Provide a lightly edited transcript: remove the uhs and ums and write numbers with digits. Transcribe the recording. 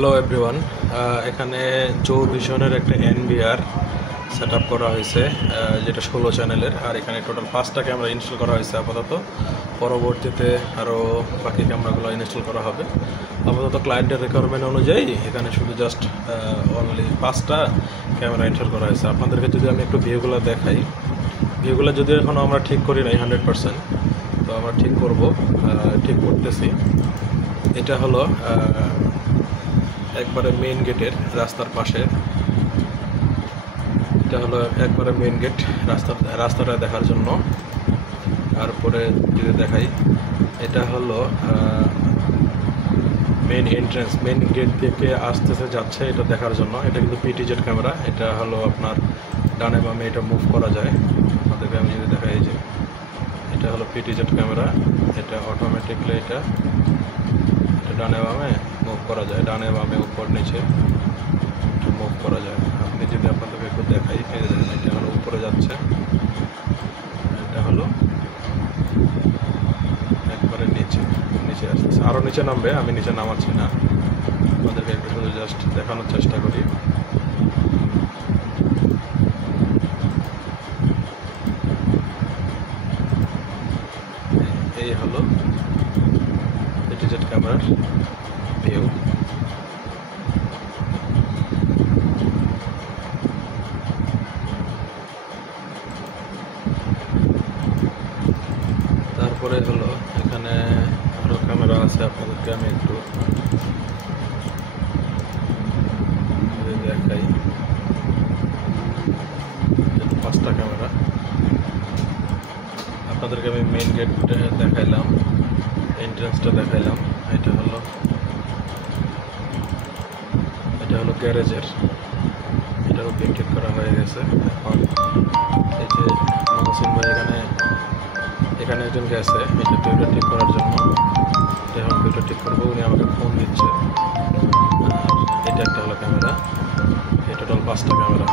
Hello everyone, এখানে জো ভিশনের একটা NVR set up করা হয়েছে, যেটা 16 চ্যানেলের। আর এখানে টোটাল 5টা ক্যামেরা ইনস্টল করা হয়েছে আপাতত। পরবর্তীতে আরও বাকি ক্যামেরাগুলো ইনস্টল করা হবে। আপাতত ক্লায়েন্টের রিকোয়ারমেন্ট অনুযায়ী এখানে শুধু জাস্ট অনলি 5টা ক্যামেরা ইনস্টল করা হয়েছে। আপনাদেরকে যদি আমি একটু ভিউগুলো দেখাই, ভিউগুলো যদি এখনও আমরা ঠিক করি নাই 100%, তো আমরা ঠিক করতেছি। এটা হলো একবারে মেইন গেটের রাস্তার পাশে। এটা হলো একবারে মেইন গেট, রাস্তাটা দেখার জন্য। তারপরে যদি দেখাই, এটা হলো মেইন এন্ট্রেন্স, মেইন গেট থেকে আসতেছে যাচ্ছে এটা দেখার জন্য। এটা কিন্তু পিটিজেড ক্যামেরা। এটা হলো আপনার ডানে বামে এটা মুভ করা যায়। আপনাদেরকে আমি যদি দেখাই, যে এটা হলো পিটিজেড ক্যামেরা। এটা অটোমেটিকলি এটা ডানে বামে মুভ করা যায়, ডানে বামে উপর নিচে মুভ করা যায়। আপনি যদি আপনাদেরকে একটু দেখাই, এটা হলো উপরে যাচ্ছে, এটা হলো একবারে নিচে আসতেছে, আরও নিচে নামবে। আমি নিচে নামাচ্ছি না, আপনাদেরকে একটু শুধু জাস্ট দেখানোর চেষ্টা করি। এই হলো পিটিজেড ক্যামেরার ভিউ। তারপরে হলো এখানে আরও ক্যামেরা আছে, আপনাদেরকে আমি একটু দেখাই। 5টা ক্যামেরা আপনাদেরকে আমি মেইন গেট দেখাইলাম, এন্ট্রেন্সটা দেখাইলাম। এটা হলো গ্যারেজের, এটারও বিল ঠিক করা হয়ে গেছে। এখন এই যে মহসিন ভাই এখানে একজন গেছে এটা ভিউটা ঠিক করার জন্য। এখন ভিউটা ঠিক করবো, উনি আমাকে ফোন দিচ্ছে। আর এটা একটা হলো ক্যামেরা, এই টোটাল 5টা ক্যামেরা।